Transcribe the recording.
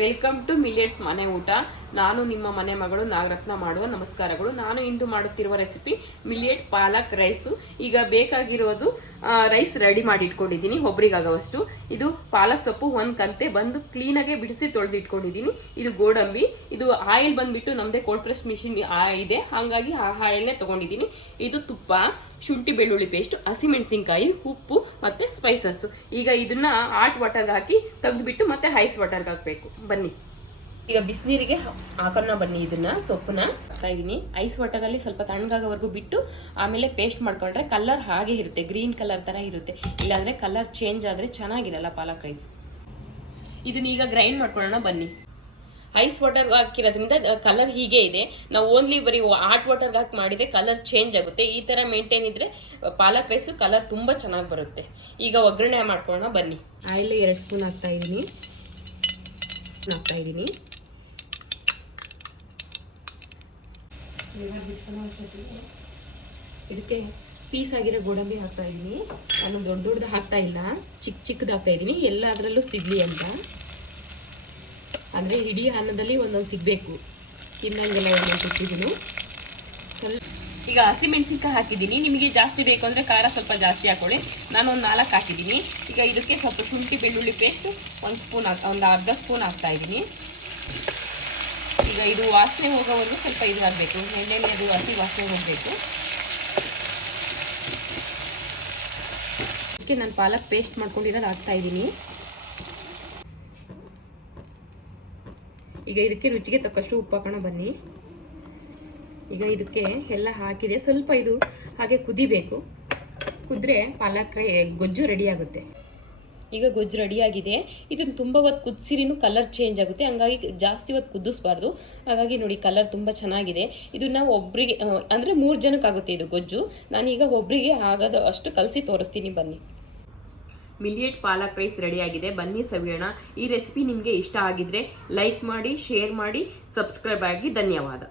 Welcome to millets ಮನೆ ಊಟ. ನಾನು ನಿಮ್ಮ ಮನೆ ಮಗಳು ನಾಗರತ್ನ ಮಾಡುವ ನಮಸ್ಕಾರಗಳು. ನಾನು ಇಂದು ಮಾಡುತ್ತಿರುವ ರೆಸಿಪಿ ಮಿಲೆಟ್ ಪಾಲಕ್ ರೈಸು. ಈಗ ಬೇಕಾಗಿರೋದು ರೈಸ್ ರೆಡಿ ಮಾಡಿ ಇಟ್ಕೊಂಡಿದ್ದೀನಿ ಒಬ್ರಿಗಾಗುವಷ್ಟು. ಇದು ಪಾಲಕ್ ಸೊಪ್ಪು ಒಂದು ಕಂತೆ ಬಂದು ಕ್ಲೀನಾಗೆ ಬಿಡಿಸಿ ತೊಳೆದು ಇಟ್ಕೊಂಡಿದ್ದೀನಿ. ಇದು ಗೋಡಂಬಿ, ಇದು ಆಯಿಲ್ ಬಂದ್ಬಿಟ್ಟು ನಮ್ಮದೇ ಕೋಲ್ಡ್ ಪ್ರೆಸ್ ಮಿಷಿನ್ ಇದೆ, ಹಾಗಾಗಿ ಆ ಆಯಿಲ್ನೇ ತೊಗೊಂಡಿದ್ದೀನಿ. ಇದು ತುಪ್ಪ, ಶುಂಠಿ ಬೆಳ್ಳುಳ್ಳಿ ಪೇಸ್ಟ್, ಹಸಿಮೆಣಸಿನ್ಕಾಯಿ, ಉಪ್ಪು ಮತ್ತು ಸ್ಪೈಸಸ್. ಈಗ ಇದನ್ನ ಹಾಟ್ ವಾಟರ್ಗೆ ಹಾಕಿ ತೆಗೆದುಬಿಟ್ಟು ಮತ್ತೆ ಐಸ್ ವಾಟರ್ಗೆ ಹಾಕಬೇಕು. ಬನ್ನಿ ಈಗ ಬಿಸಿನೀರಿಗೆ ಹಾಕೋಣ. ಬನ್ನಿ ಇದನ್ನ ಸೊಪ್ಪನ್ನ ಹಾಕ್ತಾ ಇದ್ದೀನಿ. ಐಸ್ ವಾಟರಲ್ಲಿ ಸ್ವಲ್ಪ ತಣ್ಣಗಾಗೋವರೆಗೂ ಬಿಟ್ಟು ಆಮೇಲೆ ಪೇಸ್ಟ್ ಮಾಡ್ಕೊಂಡ್ರೆ ಕಲರ್ ಹಾಗೆ ಇರುತ್ತೆ, ಗ್ರೀನ್ ಕಲರ್ ಥರ ಇರುತ್ತೆ. ಇಲ್ಲಾಂದರೆ ಕಲರ್ ಚೇಂಜ್ ಆದರೆ ಚೆನ್ನಾಗಿರಲ್ಲ ಪಾಲಕ್ ರೈಸ್. ಇದನ್ನ ಈಗ ಗ್ರೈಂಡ್ ಮಾಡ್ಕೊಳ್ಳೋಣ ಬನ್ನಿ. ಐಸ್ ವಾಟರ್ಗೆ ಹಾಕಿರೋದ್ರಿಂದ ಕಲರ್ ಹೀಗೆ ಇದೆ. ನಾವು ಓನ್ಲಿ ಬರೀ ಹಾಟ್ ವಾಟರ್ಗೆ ಹಾಕಿ ಮಾಡಿದರೆ ಕಲರ್ ಚೇಂಜ್ ಆಗುತ್ತೆ. ಈ ಥರ ಮೇಂಟೈನ್ ಇದ್ದರೆ ಪಾಲಕ್ ರೈಸು ಕಲರ್ ತುಂಬ ಚೆನ್ನಾಗಿ ಬರುತ್ತೆ. ಈಗ ಒಗ್ಗರಣೆ ಮಾಡ್ಕೊಳ್ಳೋಣ ಬನ್ನಿ. ಆಯಿಲ್ 2 ಸ್ಪೂನ್ ಹಾಕ್ತಾ ಇದ್ದೀನಿ. ಇದಕ್ಕೆ ಪೀಸ್ ಆಗಿರೋ ಗೋಡಂಬಿ ಹಾಕ್ತಾ ಇದ್ದೀನಿ. ನಾನು ದೊಡ್ಡದು ಹಾಕ್ತಾ ಇಲ್ಲ, ಚಿಕ್ಕದು ಹಾಕ್ತಾ ಇದ್ದೀನಿ, ಎಲ್ಲ ಅದರಲ್ಲೂ ಸಿಗಲಿ ಅಂತ. ಅಂದರೆ ಇಡೀ ಅನ್ನದಲ್ಲಿ ಒಂದೊಂದು ಸಿಗಬೇಕು, ತಿನ್ನಂಗೆಲ್ಲ ಒಂದೊಂದು ಸಿಕ್ಕಿದ್ದೀನಿ. ಈಗ ಹಸಿಮೆಣಸಿನ್ಕಾಯಿ ಹಾಕಿದ್ದೀನಿ. ನಿಮಗೆ ಜಾಸ್ತಿ ಬೇಕು ಅಂದರೆ ಖಾರ ಸ್ವಲ್ಪ ಜಾಸ್ತಿ ಹಾಕೊಳ್ಳಿ. ನಾನು ಒಂದು 4 ಹಾಕಿದ್ದೀನಿ. ಈಗ ಇದಕ್ಕೆ ಸ್ವಲ್ಪ ಶುಂಠಿ ಬೆಳ್ಳುಳ್ಳಿ ಪೇಸ್ಟ್ ಒಂದು ಅರ್ಧ ಸ್ಪೂನ್ ಹಾಕ್ತಾ ಇದ್ದೀನಿ. ಈಗ ಇದು ವಾಸನೆ ಹೋಗೋವರೆಗೂ ಸ್ವಲ್ಪ ಇದು ಆಗಬೇಕು, ಎಣ್ಣೆಯಲ್ಲಿ ಅದು ಹಸಿ ವಾಸನೆ ಹೋಗಬೇಕು. ಇದಕ್ಕೆ ನಾನು ಪಾಲಕ್ ಪೇಸ್ಟ್ ಮಾಡ್ಕೊಂಡಿರೋದು ಹಾಕ್ತಾ ಇದ್ದೀನಿ. ಈಗ ಇದಕ್ಕೆ ರುಚಿಗೆ ತಕ್ಕಷ್ಟು ಉಪ್ಪು ಹಾಕೋಣ ಬನ್ನಿ. ಈಗ ಇದಕ್ಕೆ ಎಲ್ಲ ಹಾಕಿದೆ, ಸ್ವಲ್ಪ ಇದು ಹಾಗೆ ಕುದಿಬೇಕು. ಕುದ್ರೆ ಪಾಲಕ್ ಗೊಜ್ಜು ರೆಡಿ ಆಗುತ್ತೆ. ಈಗ ಗೊಜ್ಜು ರೆಡಿಯಾಗಿದೆ. ಇದನ್ನು ತುಂಬ ಹೊತ್ತು ಕುದಿಸಿರಿನೂ ಕಲರ್ ಚೇಂಜ್ ಆಗುತ್ತೆ, ಹಂಗಾಗಿ ಜಾಸ್ತಿ ಹೊತ್ತು ಕುದಿಸ್ಬಾರ್ದು. ಹಾಗಾಗಿ ನೋಡಿ ಕಲರ್ ತುಂಬ ಚೆನ್ನಾಗಿದೆ. ಇದು ನಾವು ಒಬ್ಬರಿಗೆ ಅಂದರೆ 3 ಜನಕ್ಕಾಗುತ್ತೆ ಇದು ಗೊಜ್ಜು. ನಾನೀಗ ಒಬ್ಬರಿಗೆ ಆಗೋದು ಅಷ್ಟು ಕಲಸಿ ತೋರಿಸ್ತೀನಿ ಬನ್ನಿ. ಮಿಲೆಟ್ ಪಾಲಕ್ ರೈಸ್ ರೆಡಿಯಾಗಿದೆ, ಬನ್ನಿ ಸವಿಯೋಣ. ಈ ರೆಸಿಪಿ ನಿಮಗೆ ಇಷ್ಟ ಆಗಿದ್ರೆ ಲೈಕ್ ಮಾಡಿ, ಶೇರ್ ಮಾಡಿ, ಸಬ್ಸ್ಕ್ರೈಬ್ ಆಗಿ. ಧನ್ಯವಾದ.